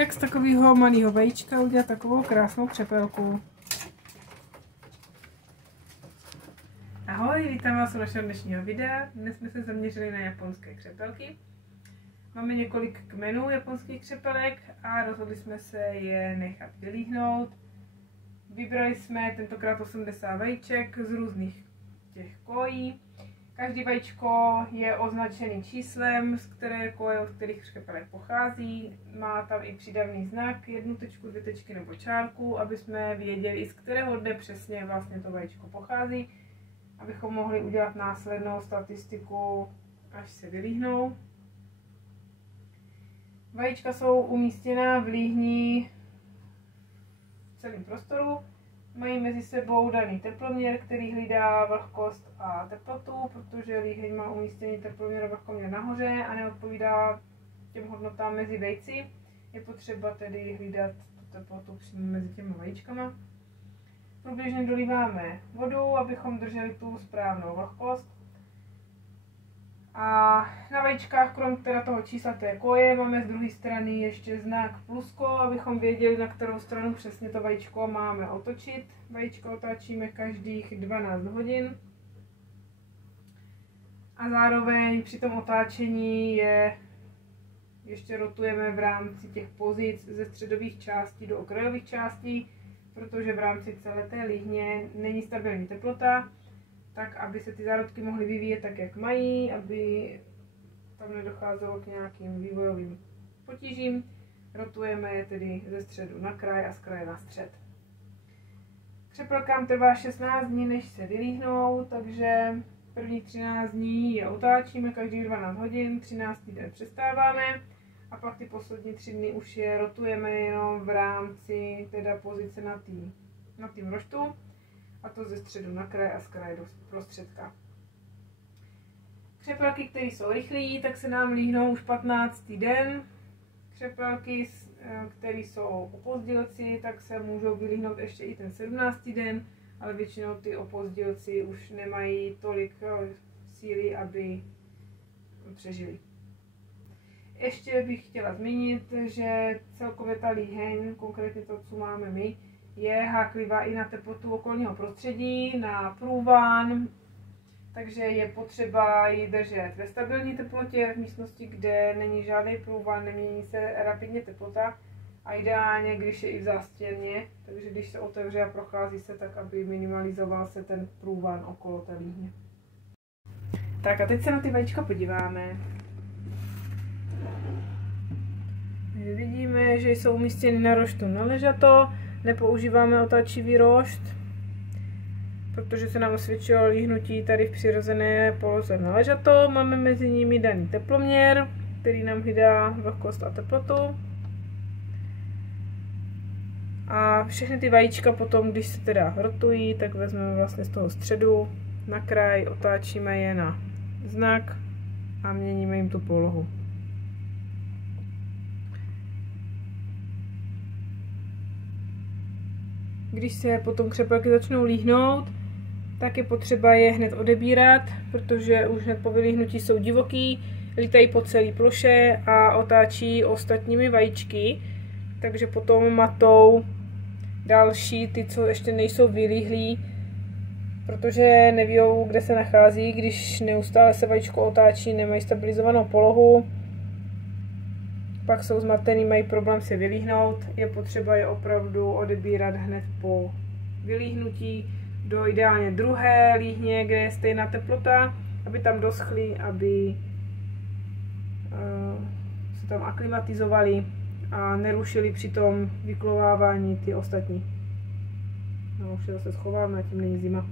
Jak z takového malého vajíčka udělat takovou krásnou křepelku. Ahoj, vítám vás u našeho dnešního videa. Dnes jsme se zaměřili na japonské křepelky. Máme několik kmenů japonských křepelek a rozhodli jsme se je nechat vylíhnout. Vybrali jsme tentokrát 80 vajíček z různých těch kojí. Každý vajíčko je označený číslem, z které koje, od kterých křepelek pochází. Má tam i přídavný znak, jednu tečku, dvě tečky nebo čárku, aby jsme věděli, z kterého dne přesně vlastně to vajíčko pochází, abychom mohli udělat následnou statistiku, až se vylíhnou. Vajíčka jsou umístěná v líhni v celém prostoru. Mají mezi sebou daný teploměr, který hlídá vlhkost a teplotu, protože líheň má umístěný teploměr a vlhkoměr nahoře a neodpovídá těm hodnotám mezi vejci. Je potřeba tedy hlídat tu teplotu přímo mezi těmi vajíčkama. Průběžně dolíváme vodu, abychom drželi tu správnou vlhkost. A na vajíčkách, krom teda toho čísla té koje, máme z druhé strany ještě znak plusko, abychom věděli, na kterou stranu přesně to vajíčko máme otočit. Vajíčko otáčíme každých 12 hodin. A zároveň při tom otáčení ještě rotujeme v rámci těch pozic ze středových částí do okrajových částí, protože v rámci celé té líhně není stabilní teplota, tak aby se ty zárodky mohly vyvíjet tak, jak mají, aby tam nedocházelo k nějakým vývojovým potížím. Rotujeme je tedy ze středu na kraj a z kraje na střed. Křepelkám trvá 16 dní, než se vylíhnou, takže první 13 dní je otáčíme každých 12 hodin, 13. den přestáváme a pak ty poslední 3 dny už je rotujeme jenom v rámci teda pozice na tým roštu. A to ze středu na kraj a z kraje do prostředka. Křepelky, které jsou rychlé, tak se nám líhnou už 15. den. Křepelky, které jsou opozdělci, tak se můžou vylíhnout ještě i ten 17. den, ale většinou ty opozdělci už nemají tolik síly, aby přežili. Ještě bych chtěla zmínit, že celkově ta líheň, konkrétně to, co máme my, je háklivá i na teplotu okolního prostředí, na průvan, takže je potřeba ji držet ve stabilní teplotě v místnosti, kde není žádný průvan, nemění se rapidně teplota a ideálně, když je i v zástěrně, takže když se otevře a prochází se, tak aby minimalizoval se ten průvan okolo té líhně. Tak a teď se na ty vajíčka podíváme. Vidíme, že jsou umístěny na roštu na ležato. Nepoužíváme otáčivý rošt, protože se nám osvědčilo líhnutí tady v přirozené poloze na ležato. Máme mezi nimi daný teploměr, který nám hlídá vlhkost a teplotu. A všechny ty vajíčka potom, když se teda rotují, tak vezmeme vlastně z toho středu na kraj, otáčíme je na znak a měníme jim tu polohu. Když se potom křepelky začnou líhnout, tak je potřeba je hned odebírat, protože už hned po vylíhnutí jsou divoký, lítají po celé ploše a otáčí ostatními vajíčky, takže potom matou další, ty, co ještě nejsou vylíhlí, protože neví, kde se nachází, když neustále se vajíčko otáčí, nemají stabilizovanou polohu, pak jsou zmatený, mají problém se vylíhnout, je potřeba je opravdu odebírat hned po vylíhnutí do ideálně druhé líhně, kde je stejná teplota, aby tam doschly, aby se tam aklimatizovali a nerušili při tom vyklovávání ty ostatní. No, už je zase schováme, tím není zima.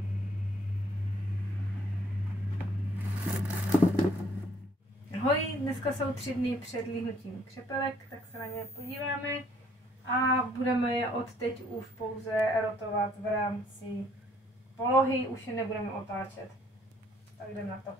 Ahoj, dneska jsou 3 dny před líhnutím křepelek, tak se na ně podíváme a budeme je od teď už pouze rotovat v rámci polohy, už je nebudeme otáčet. Tak jdeme na to.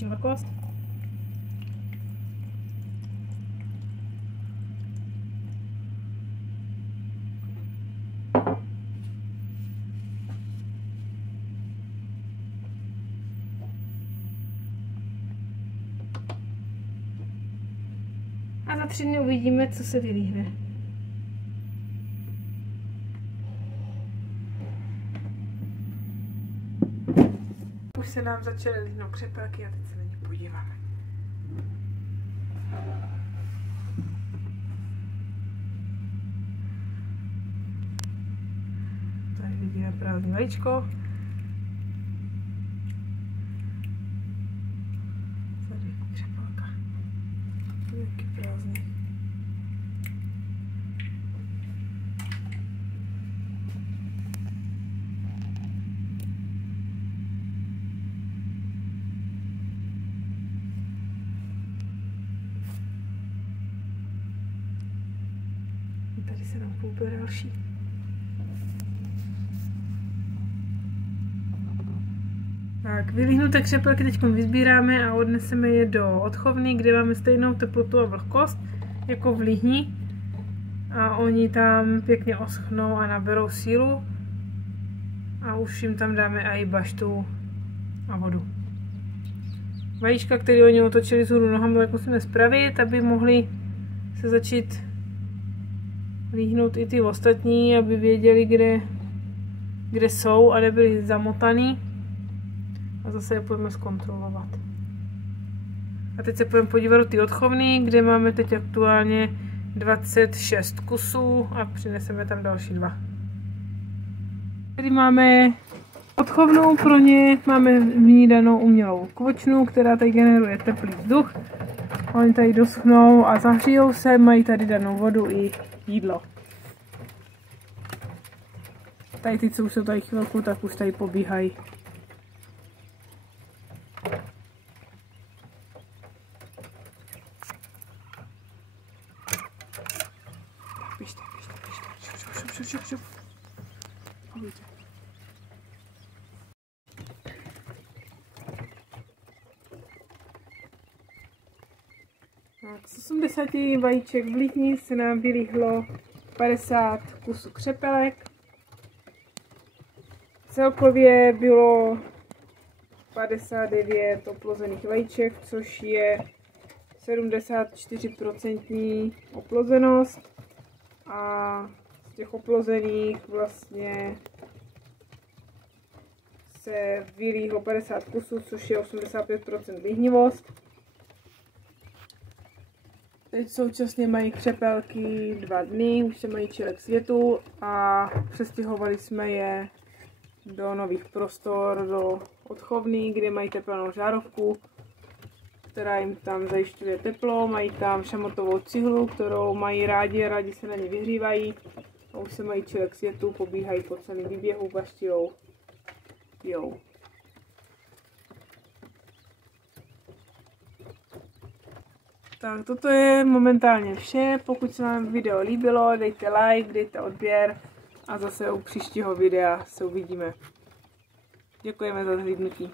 zvýšit velikost. A za 3 dny uvidíme, co se vylíhne. Už se nám začaly líhnout křepelky a teď se na ně podíváme. Tady vidíme prázdné vajíčko. Tady křepelka. Taky prázdný. Tady se nám koupil další. Tak, vylíhnuté křepelky teď vysbíráme a odneseme je do odchovny, kde máme stejnou teplotu a vlhkost jako v líhni. A oni tam pěkně oschnou a naberou sílu. A už jim tam dáme i baštu a vodu. Vajíčka, které oni otočili vzhůru nohama, tak musíme spravit, aby mohli se začít líhnout i ty ostatní, aby věděli, kde jsou a nebyli zamotaný. A zase je půjdeme zkontrolovat. A teď se půjdeme podívat do ty odchovny, kde máme teď aktuálně 26 kusů a přineseme tam další 2. Tady máme odchovnu, pro ně máme v ní danou umělou kvočnu, která tady generuje teplý vzduch. Oni tady doschnou a zahřejou se, mají tady danou vodu i jídlo. Tady ty, co už jsou tady chvilku, tak už tady pobíhají. Běžte. Šup. Pobíjte. Tak, z 80 vajíček v líhni se nám vylíhlo 50 kusů křepelek. Celkově bylo 59 oplozených vajíček, což je 74% oplozenost. A z těch oplozených vlastně se vylíhlo 50 kusů, což je 85% líhnivost. Teď současně mají křepelky 2 dny, už se mají čile k světu a přestěhovali jsme je do nových prostor, do odchovny, kde mají tepelnou žárovku, která jim tam zajišťuje teplo, mají tam šamotovou cihlu, kterou mají rádi se na ně vyhřívají a už se mají čile k světu, pobíhají po celém výběhu, baštijou, pijou. Tak toto je momentálně vše, pokud se vám video líbilo, dejte like, dejte odběr a zase u příštího videa se uvidíme. Děkujeme za zhlídnutí.